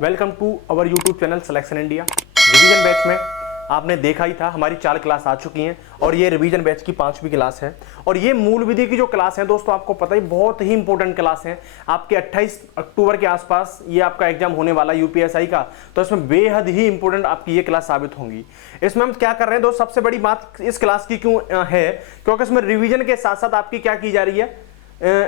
Welcome to our YouTube channel selection India. Revision batch में आपने देखा ही था, हमारी 4 क्लास आ चुकी हैं और ये रिवीजन बैच की 5वीं क्लास है। और ये मूल विधि की जो क्लास है दोस्तों, आपको पता ही बहुत ही इंपॉर्टेंट क्लास है। आपके 28 अक्टूबर के आसपास ये आपका एग्जाम होने वाला यूपीएसआई का, तो इसमें बेहद ही इंपॉर्टेंट आपकी ये क्लास साबित होंगी। इसमें हम क्या कर रहे हैं दोस्तों, सबसे बड़ी बात इस क्लास की क्यों है, क्योंकि इसमें रिवीजन के साथ साथ आपकी क्या की जा रही है,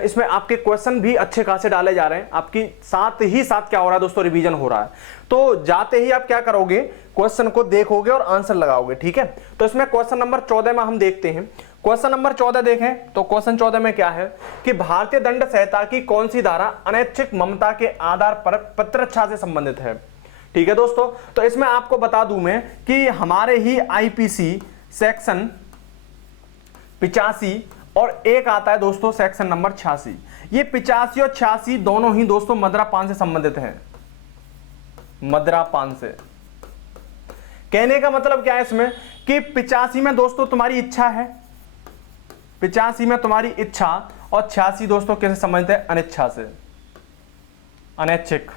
इसमें आपके क्वेश्चन भी अच्छे खासे डाले जा रहे हैं। आपकी साथ ही साथ क्या हो रहा है दोस्तों, रिवीजन हो रहा है। तो जाते ही आप क्या करोगे, क्वेश्चन को देखोगे और आंसर लगाओगे, ठीक है। तो इसमें क्वेश्चन नंबर 14 में हम देखते हैं। क्वेश्चन नंबर 14 देखें तो क्वेश्चन 14 में क्या है कि भारतीय दंड संहिता की कौन सी धारा अनैच्छिक ममता के आधार पर पत्रच्छा से संबंधित है। ठीक है दोस्तों, तो इसमें आपको बता दूं मैं कि हमारे ही आईपीसी सेक्शन 85 और एक आता है दोस्तों सेक्शन नंबर 86। ये 85 और 86 दोनों ही दोस्तों मदिरापान से संबंधित हैं। मदिरापान से कहने का मतलब क्या है इसमें कि 85 में दोस्तों तुम्हारी इच्छा है, 85 में तुम्हारी इच्छा, और 86 दोस्तों कैसे संबंधित है, अनिच्छा से, अनैच्छिक।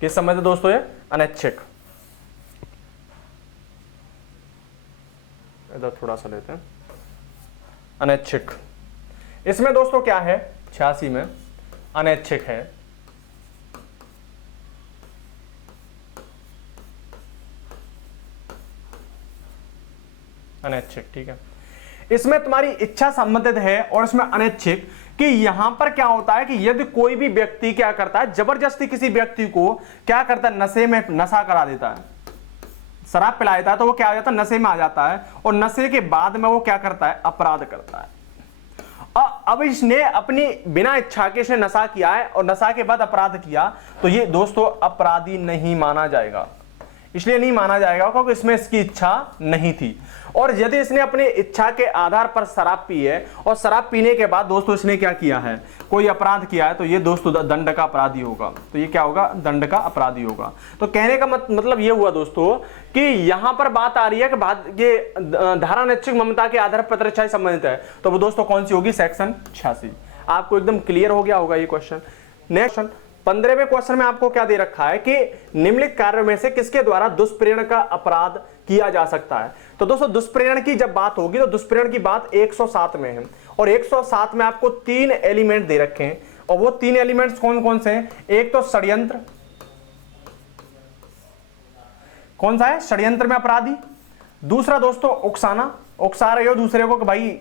किस संबंधित दोस्तों, ये अनैच्छिक। इधर थोड़ा सा लेते हैं, अनैच्छिक। इसमें दोस्तों क्या है, 86 में अनैच्छिक है। अनैच्छिक, ठीक है। इसमें तुम्हारी इच्छा संबंधित है और इसमें अनैच्छिक कि यहां पर क्या होता है कि यदि कोई भी व्यक्ति क्या करता है, जबरदस्ती किसी व्यक्ति को क्या करता है, नशे में नशा करा देता है, शराब पिला देता है, तो वो क्या हो जाता है, नशे में आ जाता है और नशे के बाद में वो क्या करता है, अपराध करता है। अब इसने अपनी बिना इच्छा के इसने नशा किया है और नशा के बाद अपराध किया, तो ये दोस्तों अपराधी नहीं माना जाएगा। इसलिए नहीं माना जाएगा क्योंकि इसमें इसकी इच्छा नहीं थी। और यदि इसने अपनी इच्छा के आधार पर शराब पी है और शराब पीने के बाद दोस्तों इसने क्या किया है, कोई अपराध किया है, तो ये दोस्तों दंड का अपराधी होगा। तो ये क्या होगा, दंड का अपराधी होगा। तो कहने का मतलब ये हुआ दोस्तों कि यहां पर बात आ रही है कि ये धारा अनैच्छिक ममता के आधार पर पत्रच्छा से संबंधित है, तो वो दोस्तों कौन सी होगी, सेक्शन 86। आपको एकदम क्लियर हो गया होगा ये क्वेश्चन। नेक्स्ट 15वें क्वेश्चन में आपको क्या दे रखा है कि निम्नलिखित कार्यों में से किसके द्वारा दुष्प्रेरण का अपराध किया जा सकता है। तो दोस्तों दुष्प्रेरण की जब बात होगी तो दुष्प्रेरण की बात 107 में है और 107 में आपको 3 एलिमेंट दे रखे हैं और वो 3 एलिमेंट्स कौन कौन से हैं। एक तो षड्यंत्र, कौन सा है, षड्यंत्र में अपराधी। दूसरा दोस्तों उकसाना, उकसा रहे हो दूसरे को कि भाई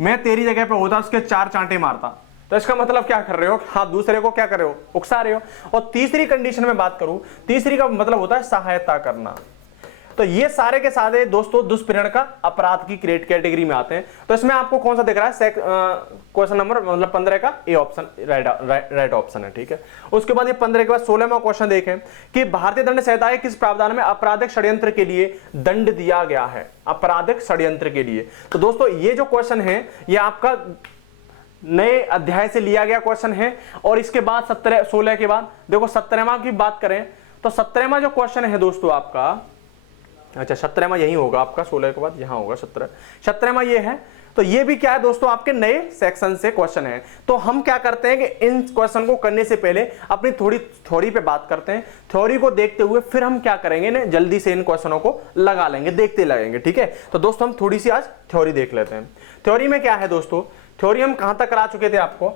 मैं तेरी जगह पे होता उसके 4 चांटे मारता, तो इसका मतलब क्या कर रहे हो, आप दूसरे को क्या कर रहे हो, उकसा रहे हो। और तीसरी कंडीशन में बात करूं, तीसरी का मतलब होता है सहायता करना। तो ये सारे के सारे दोस्तों दुष्प्रेरण का अपराध की कैटेगरी में आते हैं। तो इसमें आपको कौन सा दिख रहा है, क्वेश्चन नंबर मतलब 15 का ए ऑप्शन राइट ऑप्शन है, ठीक है। उसके बाद ये 15 के बाद 16वां क्वेश्चन देखें कि भारतीय दंड संहिता के किस प्रावधान में आपराधिक षड्यंत्र के लिए दंड दिया गया है, आपराधिक षड्यंत्र के लिए। तो दोस्तों ये जो क्वेश्चन है ये आपका नए अध्याय से लिया गया क्वेश्चन है। और इसके बाद 16 के बाद देखो 17वां की बात करें तो 17वां जो क्वेश्चन है दोस्तों आपका, अच्छा 17वां यही होगा आपका, 16 के बाद यहां होगा 17वां ये है। तो ये भी क्या है दोस्तों, आपके नए सेक्शन से क्वेश्चन है। तो हम क्या करते हैं कि इन क्वेश्चन को करने से पहले अपनी थोड़ी थ्योरी पे बात करते हैं। थ्योरी को देखते हुए फिर हम क्या करेंगे ना, जल्दी से इन क्वेश्चनों को लगा लेंगे, देखते लगेंगे, ठीक है। तो दोस्तों हम थोड़ी सी आज थ्योरी देख लेते हैं। थ्योरी में क्या है दोस्तों, थ्योरी हम कहां तक करा चुके थे आपको,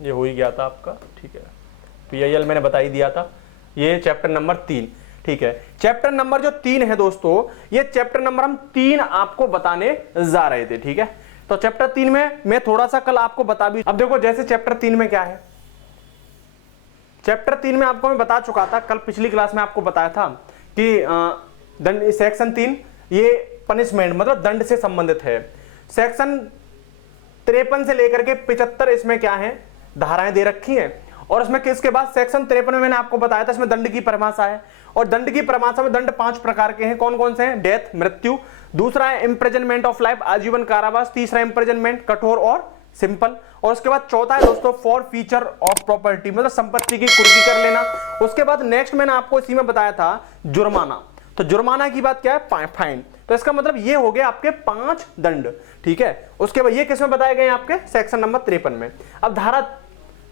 ये हो ही गया था आपका, ठीक है। पीआईएल मैंने बता ही दिया था, ये चैप्टर नंबर 3, ठीक है। चैप्टर नंबर जो 3 है दोस्तों, ये चैप्टर नंबर हम 3 आपको बताने जा रहे थे, ठीक है। तो चैप्टर 3 में मैं थोड़ा सा कल आपको बता भी, अब देखो जैसे चैप्टर 3 में क्या है, चैप्टर 3 में आपको मैं बता चुका था कल, पिछली क्लास में आपको बताया था कि दंड सेक्शन 3 ये पनिशमेंट मतलब दंड से संबंधित है। सेक्शन 53 से लेकर के 75 इसमें क्या है, धाराएं दे रखी हैं। और इसमें किसके बाद सेक्शन 53 में मैंने आपको बताया था इसमें दंड की परिभाषा है। और दंड की परिभाषा में दंड 5 प्रकार के हैं, कौन कौन से हैं, डेथ मृत्यु, दूसरा है इम्प्रिजनमेंट ऑफ लाइफ आजीवन कारावास, तीसरा इम्प्रिजनमेंट कठोर और सिंपल, और उसके बाद चौथा है दोस्तों फॉर फीचर ऑफ प्रॉपर्टी मतलब संपत्ति की कुर्की कर लेना। उसके बाद नेक्स्ट मैंने आपको इसी में बताया था जुर्माना। तो जुर्माना की बात क्या है, फाइन। तो इसका मतलब ये हो गए आपके 5 दंड, ठीक है। उसके बाद ये किस में बताए गए आपके, सेक्शन नंबर 53 में। अब धारा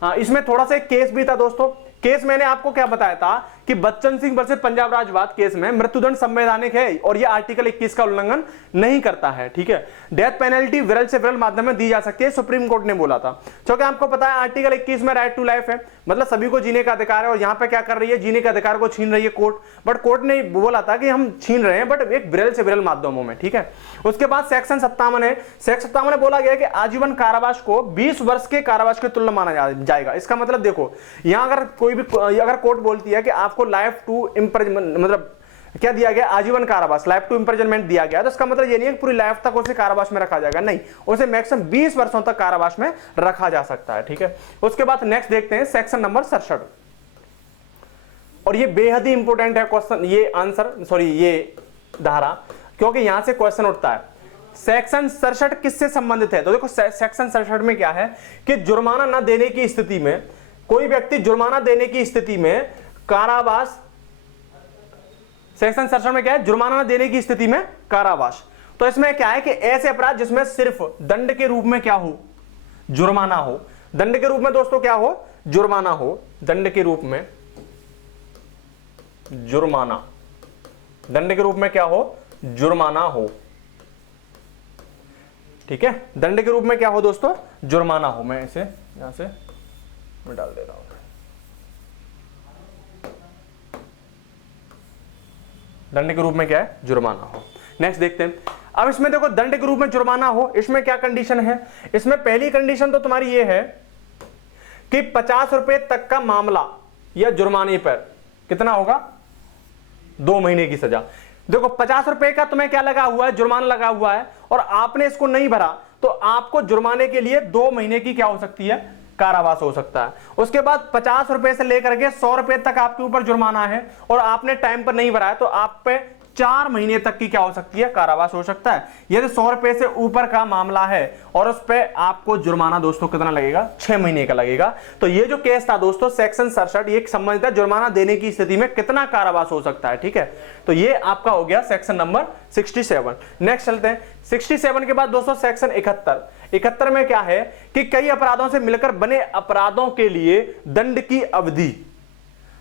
हाँ, इसमें थोड़ा सा एक केस भी था दोस्तों। केस मैंने आपको क्या बताया था कि बच्चन सिंह वर्सेस पंजाब राजवाद केस में मृत्युदंड संवैधानिक है और यह आर्टिकल 21 का उल्लंघन नहीं करता है, ठीक है। डेथ पेनल्टी विरल से विरल माध्यम में दी जा सकती है, सुप्रीम कोर्ट ने बोला था। क्योंकि आपको पता है आर्टिकल 21 में राइट टू लाइफ है, मतलब सभी को जीने का अधिकार है, और यहां पे क्या कर रही है, जीने के अधिकार को छीन रही है कोर्ट। बट कोर्ट ने बोला था कि हम छीन रहे हैं, बट एक विरल से विरल माध्यमों में, ठीक है। उसके बाद सेक्शन 57 है। सेक्शन 57 में बोला गया कि आजीवन कारावास को 20 वर्ष के कारावास के तुल्य माना जाएगा। इसका मतलब देखो, यहां अगर कोई भी अगर कोर्ट बोलती है कि आपको लाइफ टू इम्प्रिजनमेंट, मतलब क्या दिया गया, आजीवन कारावास, लाइफ टू इम्प्रिजनमेंट दिया गया, तो इसका मतलब ये नहीं है कि पूरी लाइफ तक उसे कारावास में रखा जाएगा, नहीं, उसे मैक्सिमम 20 वर्षों तक कारावास में रखा जा सकता है, ठीक है। उसके बाद नेक्स्ट देखते हैं सेक्शन नंबर 67, और ये बेहद ही इंपॉर्टेंट है क्वेश्चन, ये आंसर, सॉरी ये धारा, क्योंकि यहां से क्वेश्चन उठता है। सेक्शन 67 किससे संबंधित है? तो देखो सेक्शन 67 में क्या है कि जुर्माना न देने की स्थिति में, कोई व्यक्ति जुर्माना देने की स्थिति में कारावास, सेक्शन 67 में क्या है, जुर्माना न देने की स्थिति में कारावास। तो इसमें क्या है कि ऐसे अपराध जिसमें सिर्फ दंड के रूप में क्या हो, जुर्माना हो, दंड के रूप में दोस्तों क्या हो, जुर्माना हो, दंड के रूप में जुर्माना, दंड के रूप में क्या हो, जुर्माना हो, ठीक है, दंड के रूप में क्या हो दोस्तों, जुर्माना हो। मैं इसे यहां से मैं डाल दे रहा हूं, दंड के रूप में क्या है, जुर्माना हो। नेक्स्ट देखते हैं। अब इसमें देखो दंड के रूप में जुर्माना हो, इसमें क्या कंडीशन है, इसमें पहली कंडीशन तो तुम्हारी ये है कि 50 रुपए तक का मामला या जुर्माने पर कितना होगा, 2 महीने की सजा। देखो 50 रुपए का तुम्हें क्या लगा हुआ है, जुर्माना लगा हुआ है, और आपने इसको नहीं भरा तो आपको जुर्माने के लिए 2 महीने की क्या हो सकती है, कारावास हो सकता है। उसके बाद 50 रुपए से लेकर के 100 रुपए तक आपके ऊपर जुर्माना है और आपने टाइम पर नहीं भरा है तो आप पे 4 महीने तक की क्या हो सकती है, कारावास हो सकता है। यदि 100 रुपए से ऊपर का मामला है और उस पे आपको जुर्माना दोस्तों कितना लगेगा, 6 महीने का लगेगा। तो ये जो केस था दोस्तों सेक्शन 67, ये संबंधित है जुर्माना देने की स्थिति में कितना कारावास हो सकता है, ठीक है। तो ये आपका हो गया सेक्शन नंबर 67। नेक्स्ट चलते हैं 67 के बाद दोस्तों सेक्शन 71 में क्या है कि कई अपराधों से मिलकर बने अपराधों के लिए दंड की अवधि,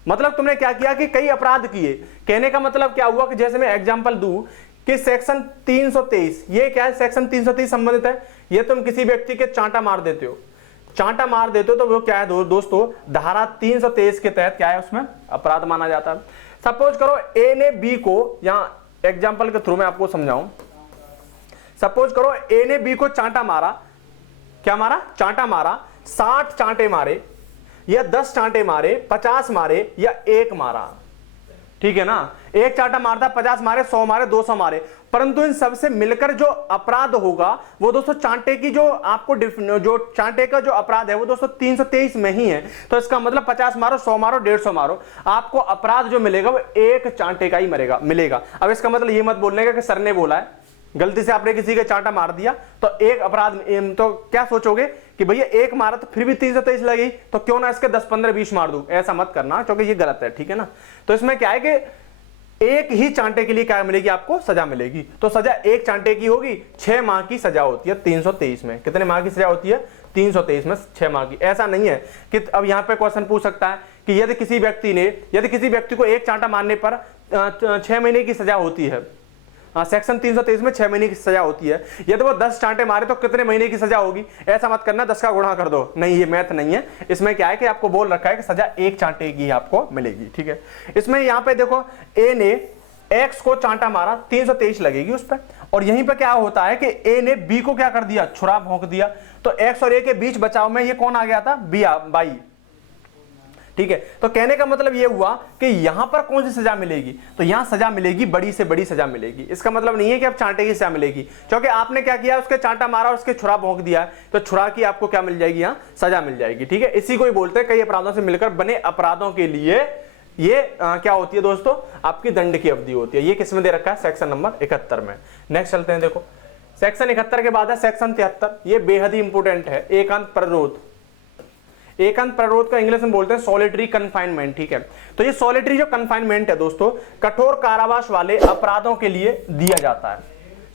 मतलब तुमने क्या किया कि कई अपराध किए, कहने का मतलब क्या हुआ कि जैसे मैं एग्जांपल दूं कि सेक्शन 323, ये क्या है, सेक्शन 323 संबंधित है। ये तुम किसी व्यक्ति के चांटा मार देते हो, चांटा मार देते हो तो वो क्या है दोस्तों, धारा 323 के तहत क्या है, उसमें अपराध माना जाता है। सपोज करो ए ने बी को, यहां एग्जाम्पल के थ्रू मैं आपको समझाऊं, सपोज करो ए ने बी को चांटा मारा, क्या मारा, चांटा मारा, 60 चांटे मारे या 10 चांटे मारे, 50 मारे या 1 मारा, ठीक है ना। एक चांटा मारता, 50 मारे, 100 मारे, 200 मारे, परंतु इन सबसे मिलकर जो अपराध होगा वो दोस्तों चांटे की जो आपको जो चांटे का जो अपराध है वो दोस्तों 323 में ही है। तो इसका मतलब 50 मारो, 100 मारो, 150 मारो, आपको अपराध जो मिलेगा वो एक चांटे का ही मिलेगा। अब इसका मतलब ये मत बोलने का कि सर ने बोला है, गलती से आपने किसी के चांटा मार दिया तो एक अपराध, तो क्या सोचोगे कि भैया एक मारा तो फिर भी 323 लगी, तो क्यों ना इसके 10, 15, 20 मार दूं, ऐसा मत करना क्योंकि ये गलत है, ठीक है ना। तो इसमें क्या है कि एक ही चांटे के लिए क्या मिलेगी, आपको सजा मिलेगी। तो सजा एक चांटे की होगी, 6 माह की सजा होती है 323 में। कितने माह की सजा होती है, 323 में 6 माह की। ऐसा नहीं है कि अब यहां पे क्वेश्चन पूछ सकता है कि यदि किसी व्यक्ति को एक चांटा मारने पर 6 महीने की सजा होती है, सेक्शन 323 में 6 महीने की सजा होती है, यदि वो 10 चांटे मारे तो कितने महीने की सजा होगी, ऐसा मत करना 10 का गुणा कर दो, नहीं, ये मैथ नहीं है। इसमें क्या है कि आपको बोल रखा है कि सजा एक चांटे की आपको मिलेगी, ठीक है। इसमें यहां पे देखो ए ने एक्स को चांटा मारा, 323 लगेगी उस पर, और यहीं पे क्या होता है कि ए ने बी को क्या कर दिया, छुरा भोंक दिया, तो एक्स और ए के बीच बचाव में ये कौन आ गया था, बाई, ठीक है। तो कहने का मतलब ये हुआ कि यहां पर कौन सी सजा मिलेगी, तो यहां सजा मिलेगी, बड़ी से बड़ी सजा मिलेगी। इसका मतलब नहीं है कि अब चांटे की सजा मिलेगी, क्योंकि आपने क्या किया, उसके चांटा मारा और उसके छुरा भोंक दिया, तो छुरा की आपको क्या मिल जाएगी, यहां सजा मिल जाएगी, ठीक है। इसी को ही बोलते हैं कई अपराधों से मिलकर बने अपराधों के लिए ये क्या होती है दोस्तों, आपकी दंड की अवधि होती है। ये किसमें दे रखा है, सेक्शन नंबर 71 में। नेक्स्ट चलते हैं, देखो सेक्शन 71 के बाद है सेक्शन 73, ये बेहद ही इंपोर्टेंट है, एकांत प्ररोध। एकांत प्ररोध का इंग्लिश में बोलते हैं सॉलिटरी कन्फाइनमेंट, ठीक है। तो ये सॉलिटरी जो कन्फाइनमेंट है दोस्तों, कठोर कारावास वाले अपराधों के लिए दिया जाता है।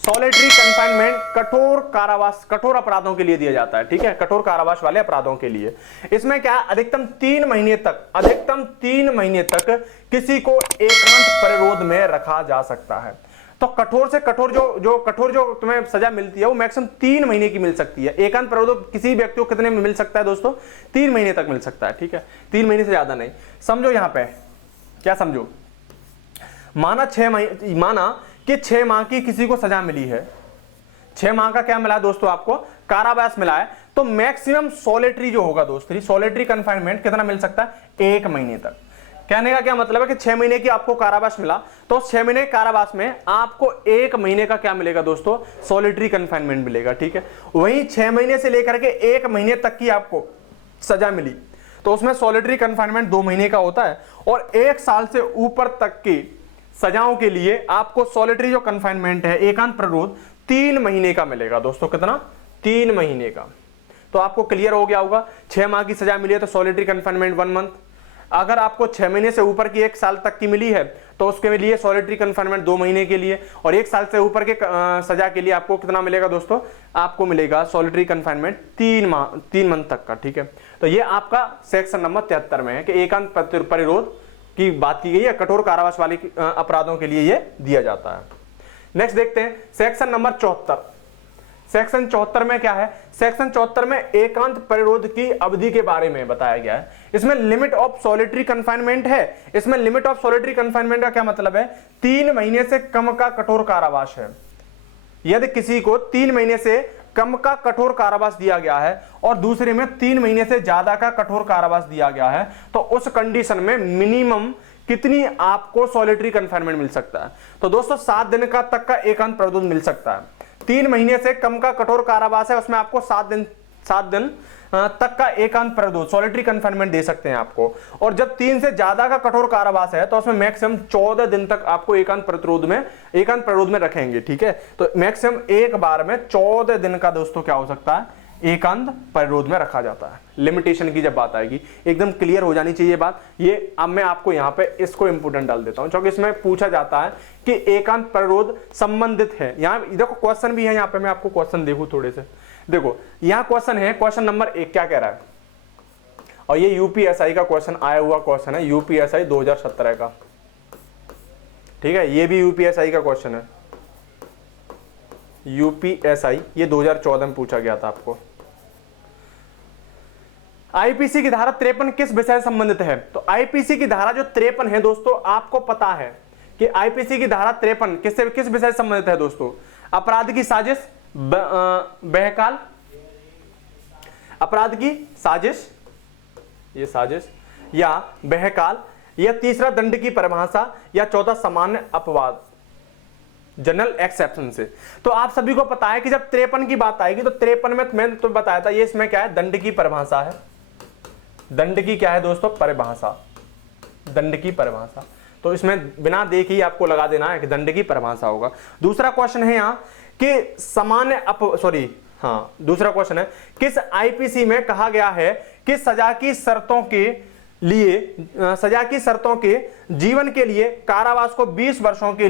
सॉलिटरी कन्फाइनमेंट कठोर कारावास, कठोर अपराधों के लिए दिया जाता है, ठीक है, कठोर कारावास वाले अपराधों के लिए। इसमें क्या है, अधिकतम 3 महीने तक किसी को एकांत परिरोध में रखा जा सकता है। तो कठोर से कठोर जो तुम्हें सजा मिलती है वो मैक्सिमम 3 महीने की मिल सकती है। एकांत परिरोध किसी व्यक्ति को कितने में मिल सकता है दोस्तों, 3 महीने तक मिल सकता है, ठीक है, 3 महीने से ज्यादा नहीं। समझो यहां पे क्या समझो, माना कि 6 माह की किसी को सजा मिली है, 6 माह का क्या मिला है दोस्तों, आपको कारावास मिला है, तो मैक्सिमम सॉलिटरी जो होगा दोस्तों, सॉलिटरी कन्फाइनमेंट कितना मिल सकता है, 1 महीने तक। कहने का क्या मतलब है कि 6 महीने की आपको कारावास मिला, तो 6 महीने कारावास में आपको 1 महीने का क्या मिलेगा दोस्तों, सॉलिटरी कन्फाइनमेंट मिलेगा, ठीक है। वहीं 6 महीने से लेकर के 1 महीने तक की आपको सजा मिली तो उसमें सॉलिटरी कन्फाइनमेंट 2 महीने का होता है, और 1 साल से ऊपर तक की सजाओं के लिए आपको सॉलिटरी जो कन्फाइनमेंट है, एकांत परिरोध, 3 महीने का मिलेगा दोस्तों। कितना, 3 महीने का। तो आपको क्लियर हो गया होगा, 6 माह की सजा मिली है तो सॉलिटरी कन्फाइनमेंट 1 मंथ। अगर आपको 6 महीने से ऊपर की 1 साल तक की मिली है तो उसके लिए सॉलिटरी कन्फाइनमेंट 2 महीने के लिए, और 1 साल से ऊपर के सजा के लिए आपको कितना मिलेगा दोस्तों, आपको मिलेगा सॉलिटरी कन्फाइनमेंट 3 मंथ तक का, ठीक है। तो ये आपका सेक्शन नंबर 73 में है कि एकांत परिरोध की बात की गई है, कठोर कारावास वाले अपराधों के लिए ये दिया जाता है। नेक्स्ट देखते हैं सेक्शन नंबर 74। सेक्शन 74 में क्या है, सेक्शन 74 में एकांत परिरोध की अवधि के बारे में बताया गया है। इसमें लिमिट ऑफ सॉलिटरी कन्फाइनमेंट है। इसमें लिमिट ऑफ सॉलिटरी कन्फाइनमेंट का क्या मतलब है, 3 महीने से कम का कठोर कारावास है। यदि किसी को 3 महीने से कम का कठोर कारावास दिया गया है और दूसरे में 3 महीने से ज्यादा का कठोर कारावास दिया गया है, तो उस कंडीशन में मिनिमम कितनी आपको सॉलिटरी कन्फाइनमेंट मिल सकता है, तो दोस्तों 7 दिन का तक का एकांत परिरोध मिल सकता है। 3 महीने से कम का कठोर कारावास है, उसमें आपको 7 दिन तक का एकांत परिरोध सॉलिटरी कन्फाइनमेंट दे सकते हैं आपको। और जब 3 से ज्यादा का कठोर कारावास है तो उसमें मैक्सिमम 14 दिन तक आपको एकांत परिरोध में रखेंगे, ठीक है। तो मैक्सिमम एक बार में 14 दिन का दोस्तों क्या हो सकता है, एकांत परिरोध में रखा जाता है। लिमिटेशन की जब बात आएगी एकदम क्लियर हो जानी चाहिए बात। ये अब मैं आपको यहाँ पे इसको इंपोर्टेंट डाल देता हूँ, क्योंकि इसमें पूछा जाता है कि एकांत परिरोध संबंधित है। यहाँ देखो क्वेश्चन भी है, यहाँ पे मैं आपको क्वेश्चन देखूं थोड़े से। देखो यहाँ क्वेश्चन है, क्वेश्चन नंबर 1 क्या कह रहा है, और ये यूपीएसआई का क्वेश्चन आया हुआ क्वेश्चन है, यूपीएसआई 2017 का, ठीक है। ये भी यूपीएसआई का क्वेश्चन है, यूपीएसआई, ये 2014 में पूछा गया था आपको। आईपीसी की धारा 53 किस विषय से संबंधित है, तो आईपीसी की धारा जो 53 है दोस्तों, आपको पता है कि आईपीसी की धारा 53 किस विषय से संबंधित है दोस्तों, अपराध की साजिश, बहकाल, अपराध की साजिश, ये साजिश या बहकाल, या तीसरा दंड की परिभाषा, या चौथा सामान्य अपवाद, जनरल एक्सेप्शन से। तो आप सभी को पता है कि जब 53 की बात आएगी तो 53 में मैंने तो बताया था, ये इसमें क्या है, दंड की परिभाषा है। दंड की क्या है दोस्तों, परिभाषा, दंड की परिभाषा। तो इसमें बिना देखे ही आपको लगा देना है कि दंड की परिभाषा होगा। दूसरा क्वेश्चन है यहाँ कि दूसरा क्वेश्चन है, किस आईपीसी में कहा गया है कि सजा की शर्तों के जीवन के लिए कारावास को 20 वर्षों के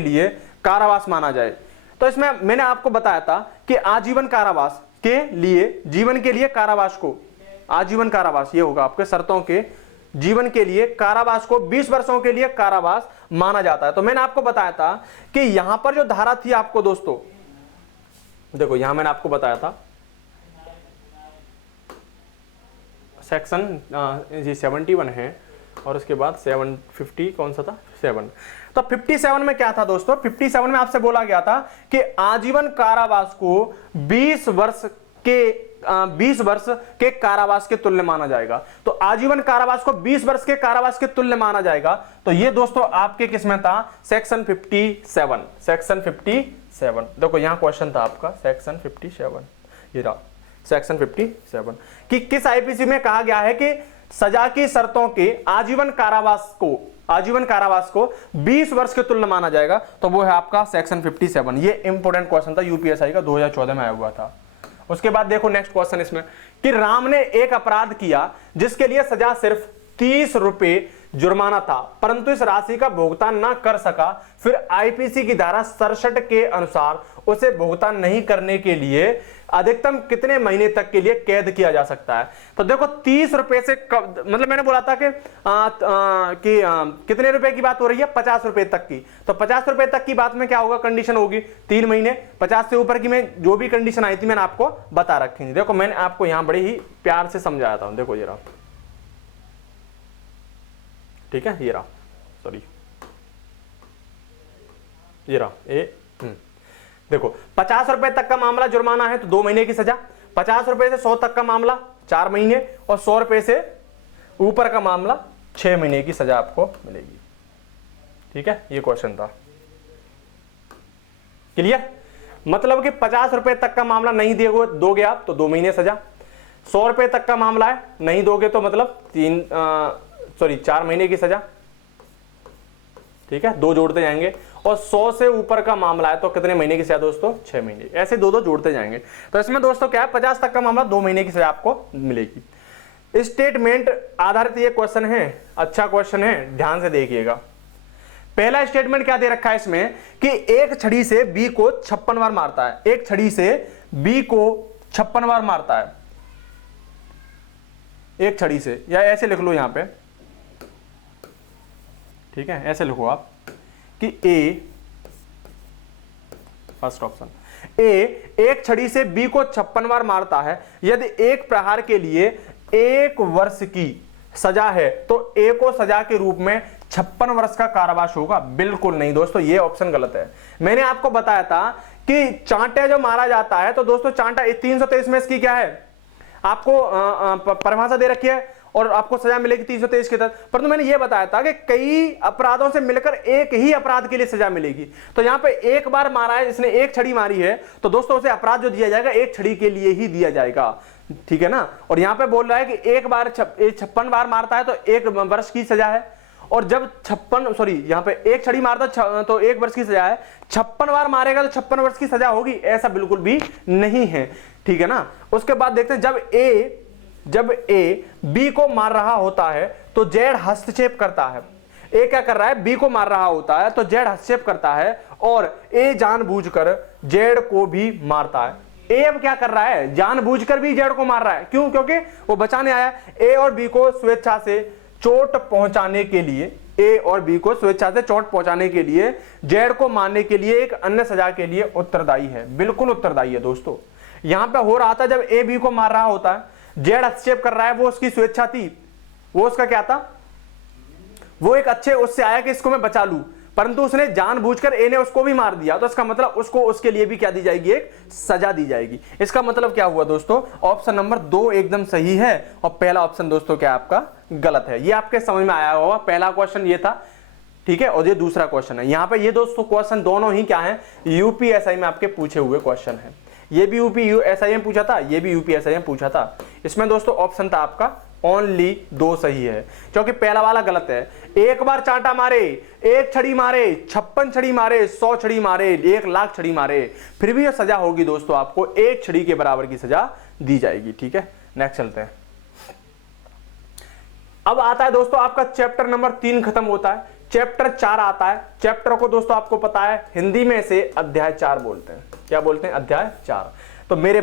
लिए कारावास माना जाए। तो इसमें मैंने आपको बताया था कि आजीवन कारावास के लिए, जीवन के लिए कारावास को, आजीवन कारावास ये होगा आपके, शर्तों के जीवन के लिए कारावास को 20 वर्षों के लिए कारावास माना जाता है। तो मैंने आपको बताया था कि यहां पर जो धारा थी आपको दोस्तों, देखो यहां मैंने आपको बताया था सेक्शन 71 है, और उसके बाद 750 कौन सा था, 7। तो 57 में क्या था दोस्तों, 57 में आपसे बोला गया था कि आजीवन कारावास को 20 वर्ष के कारावास के तुल्य माना जाएगा। तो आजीवन कारावास को 20 वर्ष के कारावास के तुल्य माना जाएगा। तो ये दोस्तों आपके किसमें था, सेक्शन 57, सेक्शन 57। देखो यहां क्वेश्चन था आपका सेक्शन 57, ये रहा सेक्शन 57 कि किस आईपीसी में कहा गया है कि सजा की शर्तों के आजीवन कारावास को 20 वर्ष के तुल्य माना जाएगा। तो वो है आपका सेक्शन 57। ये इंपोर्टेंट क्वेश्चन था, यूपीएसआई का 2014 में आया हुआ था। उसके बाद देखो नेक्स्ट क्वेश्चन इसमें कि राम ने एक अपराध किया जिसके लिए सजा सिर्फ 30 रुपए जुर्माना था परंतु इस राशि का भुगतान ना कर सका, फिर आईपीसी की धारा 67 के अनुसार उसे भुगतान नहीं करने के लिए अधिकतम कितने महीने तक के लिए कैद किया जा सकता है। तो देखो 30 रुपए से मतलब मैंने बोला था कि कितने रुपए की बात हो रही है, 50 रुपए तक की। तो 50 रुपए तक की बात में क्या होगा, कंडीशन होगी 3 महीने। 50 से ऊपर की में जो भी कंडीशन आई थी मैंने आपको बता रखी थी। देखो मैंने आपको यहां बड़े ही प्यार से समझाया था, देखो ये रहा, ठीक है, ये रहा, सॉरी ये रहा देखो 50 रुपए तक का मामला जुर्माना है तो 2 महीने की सजा, 50 रुपए से 100 तक का मामला 4 महीने और 100 रुपए से ऊपर का मामला 6 महीने की सजा आपको मिलेगी। ठीक है, ये क्वेश्चन था, क्लियर। मतलब कि 50 रुपए तक का मामला नहीं दोगे आप तो 2 महीने सजा, 100 रुपए तक का मामला है नहीं दोगे तो मतलब 4 महीने की सजा। ठीक है, 2 जोड़ते जाएंगे और 100 से ऊपर का मामला है तो कितने महीने की सजा दोस्तों, 6 महीने। ऐसे 2 जोड़ते जाएंगे। तो इसमें दोस्तों क्या है, 50 तक का मामला 2 महीने की सजा आपको मिलेगी। स्टेटमेंट आधारित ये क्वेश्चन है, अच्छा क्वेश्चन है, ध्यान से देखिएगा। पहला स्टेटमेंट क्या दे रखा है इसमें कि एक छड़ी से बी को 56 बार मारता है, एक छड़ी से बी को 56 बार मारता है, एक छड़ी से, या ऐसे लिख लो यहां पे, ठीक है, ऐसे लिखो आप कि ए, फर्स्ट ऑप्शन ए, एक छड़ी से बी को 56 बार मारता है, यदि एक प्रहार के लिए 1 वर्ष की सजा है तो ए को सजा के रूप में 56 वर्ष का कारावास होगा। बिल्कुल नहीं दोस्तों, ये ऑप्शन गलत है। मैंने आपको बताया था कि चांटे जो मारा जाता है तो दोस्तों चांटा 323 में इसकी क्या है, आपको परिभाषा दे रखी है और आपको सजा मिलेगी 323 के तहत। परंतु मैंने यह बताया था कि कई अपराधों से मिलकर एक ही अपराध के लिए सजा मिलेगी। तो यहां पे एक बार मारा है, इसने एक छड़ी मारी है तो दोस्तों उसे अपराध जो दिया जाएगा एक छड़ी के लिए ही दिया जाएगा। ठीक है ना। और यहां पे बोल रहा है कि एक बार 56 बार मारता है तो 1 वर्ष की सजा है, और जब 56 यहां पे एक छड़ी मारता तो 1 वर्ष की सजा है, 56 बार मारेगा तो 56 वर्ष की सजा होगी, ऐसा बिल्कुल भी नहीं है। ठीक है ना। उसके बाद देखते हैं, जब ए बी को मार रहा होता है तो जेड हस्तक्षेप करता है। ए क्या कर रहा है, बी को मार रहा होता है तो जेड हस्तक्षेप करता है और ए जानबूझकर जेड को भी मारता है। ए अब क्या कर रहा है, जानबूझकर भी जेड को मार रहा है। क्यों? क्योंकि वो बचाने आया। ए और बी को स्वेच्छा से चोट पहुंचाने के लिए, ए और बी को स्वेच्छा से चोट पहुंचाने के लिए, जेड को मारने के लिए एक अन्य सजा के लिए उत्तरदायी है। बिल्कुल उत्तरदायी है दोस्तों। यहां पे हो रहा था जब ए बी को मार रहा होता है, जेड हस्तक्षेप कर रहा है, वो उसकी स्वेच्छा थी, वो उसका क्या था, वो एक अच्छे उससे आया कि इसको मैं बचा लूं, परंतु उसने जानबूझकर ए ने उसको भी मार दिया। तो इसका मतलब उसको उसके लिए भी क्या दी जाएगी, एक सजा दी जाएगी। इसका मतलब क्या हुआ दोस्तों, ऑप्शन नंबर 2 एकदम सही है और पहला ऑप्शन दोस्तों क्या आपका गलत है। ये आपके समझ में आया होगा। पहला क्वेश्चन ये था, ठीक है, और ये दूसरा क्वेश्चन है। यहां पे ये दोस्तों क्वेश्चन दोनों ही क्या है, यूपीएसआई में आपके पूछे हुए क्वेश्चन है। ये भी यूपीएसआई में पूछा था, ये भी यूपीएसआई में पूछा था। इसमें दोस्तों ऑप्शन था आपका ओनली 2 सही है, क्योंकि पहला वाला गलत है। एक बार चांटा मारे, 1 छड़ी मारे, 56 छड़ी मारे, 100 छड़ी मारे, 1 लाख छड़ी मारे, फिर भी यह सजा होगी दोस्तों, आपको 1 छड़ी के बराबर की सजा दी जाएगी। ठीक है, नेक्स्ट चलते हैं। अब आता है दोस्तों आपका चैप्टर नंबर 3 खत्म होता है, चैप्टर 4 आता है। चैप्टर को दोस्तों आपको पता है हिंदी में से अध्याय 4 बोलते हैं। क्या बोलते हैं, अध्याय 4। तो मेरे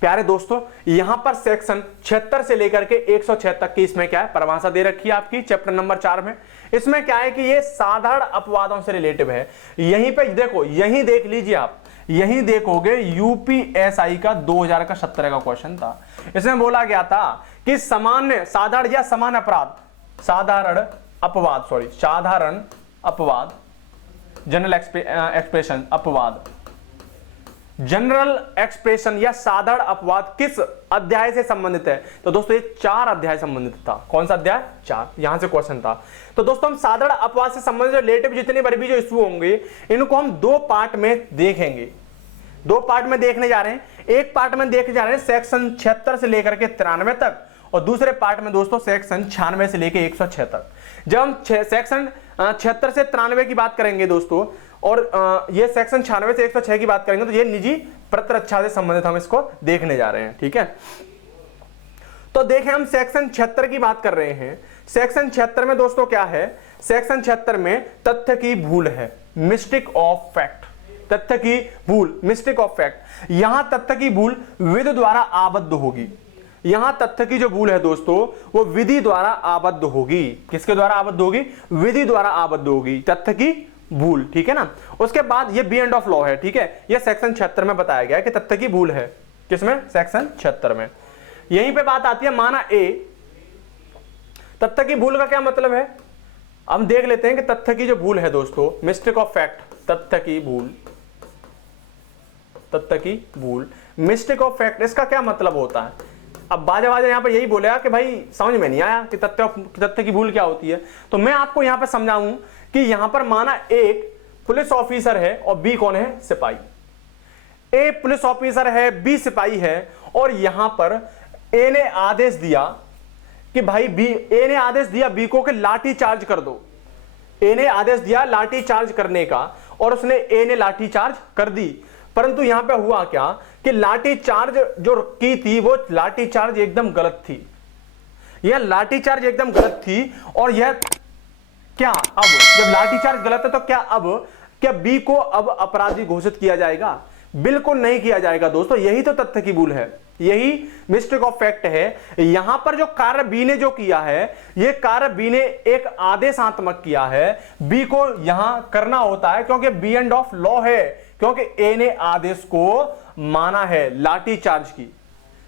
प्यारे दोस्तों, यहां पर सेक्शन 76 से लेकर के 106 तक की इसमें क्या है, परिभाषा दे रखी है आपकी चैप्टर नंबर 4 में। इसमें क्या है कि ये साधारण अपवादों से रिलेटिव है। यहीं पे देखो, यहीं देख लीजिए आप, यहीं देखोगे यूपीएसआई का 2017 का क्वेश्चन था। इसमें बोला गया था कि सामान्य, साधारण या समान अपराध, साधारण अपवाद, जनरल एक्सप्रेशन अपवाद, जनरल एक्सप्रेशन या साधारण अपवाद किस अध्याय से संबंधित है। तो दोस्तों ये 4 अध्याय संबंधित था। कौन सा अध्याय, 4, यहां से क्वेश्चन था। तो दोस्तों हम साधारण अपवाद से संबंधित रिलेटिव जितने बार भी जो इश्यू होंगे, इनको हम 2 पार्ट में देखेंगे। 2 पार्ट में देखने जा रहे हैं। एक पार्ट में देखने जा रहे हैं सेक्शन 76 से लेकर के 93 तक, और दूसरे पार्ट में दोस्तों सेक्शन 96 से लेकर 106 तक। जब हम सेक्शन 76 से 93 की बात करेंगे दोस्तों, और ये सेक्शन 96 से 106 की बात करेंगे, तो ये निजी प्रतिरक्षा से संबंधित हम इसको देखने जा रहे हैं। ठीक है, तो देखें हम सेक्शन 76 की बात कर रहे हैं। सेक्शन 76 में दोस्तों क्या है, सेक्शन 76 में तथ्य की भूल है, मिस्टेक ऑफ फैक्ट, तथ्य की भूल, मिस्टेक ऑफ फैक्ट। यहां तथ्य की भूल विधि द्वारा आबद्ध होगी। यहां तथ्य की जो भूल है दोस्तों वो विधि द्वारा आबद्ध होगी। किसके द्वारा आबद्ध होगी? विधि द्वारा आबद्ध होगी तथ्य की भूल, ठीक है ना। उसके बाद ये बी एंड ऑफ लॉ है, ठीक है। ये सेक्शन 76 में बताया गया है कि तथ्य की भूल है। किसमें? सेक्शन 76 में। यहीं पे बात आती है माना ए, तथ्य की भूल का क्या मतलब है? हम देख लेते हैं कि तथ्य की जो भूल है दोस्तों, मिस्टेक ऑफ फैक्ट, तथ्य की भूल, तथ्य की भूल, मिस्टेक ऑफ फैक्ट, इसका क्या मतलब होता है? अब बाजा यहां पे यही बोलेगा कि भाई समझ में नहीं आया कि तथ्य की भूल क्या होती है। तो मैं आपको यहां पे समझाऊं कि यहां पर माना एक पुलिस ऑफिसर है और बी कौन है? सिपाही। ए पुलिस ऑफिसर है, बी सिपाही है, और यहां पर ए ने आदेश दिया कि भाई बी, ए ने आदेश दिया बी को कि लाठी चार्ज कर दो। ए ने आदेश दिया लाठी चार्ज करने का और उसने ए ने लाठी चार्ज कर दी। परंतु यहां पे हुआ क्या कि लाठी चार्ज जो की थी वो लाठी चार्ज एकदम गलत थी। यह लाठी चार्ज एकदम गलत थी और यह क्या अब जब लाठी चार्ज गलत है तो क्या बी को अब अपराधी घोषित किया जाएगा? बिल्कुल नहीं किया जाएगा दोस्तों। यही तो तथ्य की भूल है, यही मिस्टेक ऑफ फैक्ट है। यहां पर जो कार्य बी ने जो किया है, यह कार्य बी ने एक आदेशात्मक किया है, बी को यहां करना होता है क्योंकि बी एंड ऑफ लॉ है, क्योंकि ए ने आदेश को माना है लाठी चार्ज की।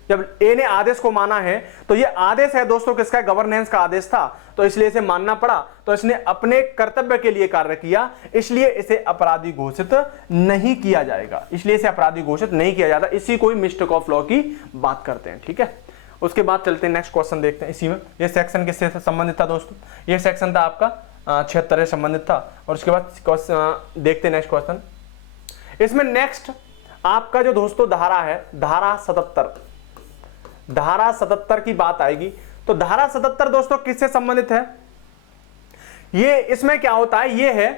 जब ए ने आदेश को माना है तो यह आदेश है दोस्तों किसका? गवर्नेंस का आदेश था, तो इसलिए इसे मानना पड़ा। तो इसने अपने कर्तव्य के लिए कार्य किया, इसलिए इसे अपराधी घोषित नहीं किया जाएगा, इसलिए इसे अपराधी घोषित नहीं किया जाता। इसी को ही मिस्टेक ऑफ लॉ की बात करते हैं, ठीक है। उसके बाद चलते हैं नेक्स्ट क्वेश्चन देखते हैं। इसी में यह सेक्शन किससे संबंधित था दोस्तों? यह सेक्शन था आपका 76 से संबंधित था। और उसके बाद देखते हैं नेक्स्ट क्वेश्चन। इसमें नेक्स्ट आपका जो दोस्तों धारा है, धारा 77, धारा 77 की बात आएगी। तो धारा 77 दोस्तों किससे संबंधित है? ये इसमें क्या होता है? ये है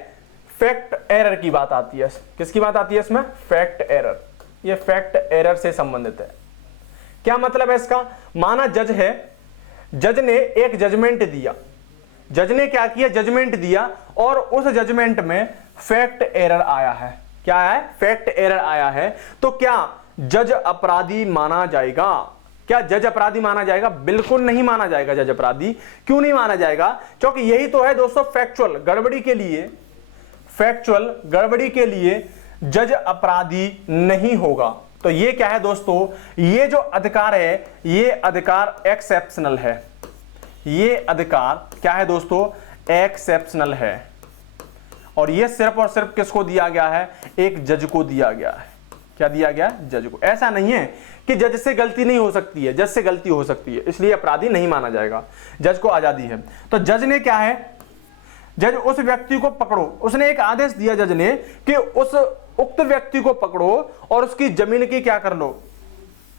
फैक्ट एरर की बात आती है। किसकी बात आती है इसमें? Fact error. ये फैक्ट एरर से संबंधित है। क्या मतलब है इसका? माना जज है, जज ने एक जजमेंट दिया, जज ने क्या किया? जजमेंट दिया, और उस जजमेंट में फैक्ट एरर आया है। क्या है? फैक्ट एरर आया है। तो क्या जज अपराधी माना जाएगा? क्या जज अपराधी माना जाएगा? बिल्कुल नहीं माना जाएगा जज अपराधी। क्यों नहीं माना जाएगा? क्योंकि यही तो है दोस्तों फैक्चुअल गड़बड़ी के लिए, फैक्चुअल गड़बड़ी के लिए जज अपराधी नहीं होगा। तो ये क्या है दोस्तों? ये जो अधिकार है, ये अधिकार एक्सेप्शनल है। ये अधिकार क्या है दोस्तों? एक्सेप्शनल है। और ये सिर्फ और सिर्फ किसको दिया गया है? एक जज को दिया गया है। क्या दिया गया? जज को। ऐसा नहीं है कि जज से गलती नहीं हो सकती है, जज से गलती हो सकती है, इसलिए अपराधी नहीं माना जाएगा। जज को आजादी है। तो जज ने क्या है? जज उस व्यक्ति को पकड़ो, उसने एक आदेश दिया जज ने कि उस उक्त व्यक्ति को पकड़ो और उसकी जमीन की क्या कर लो?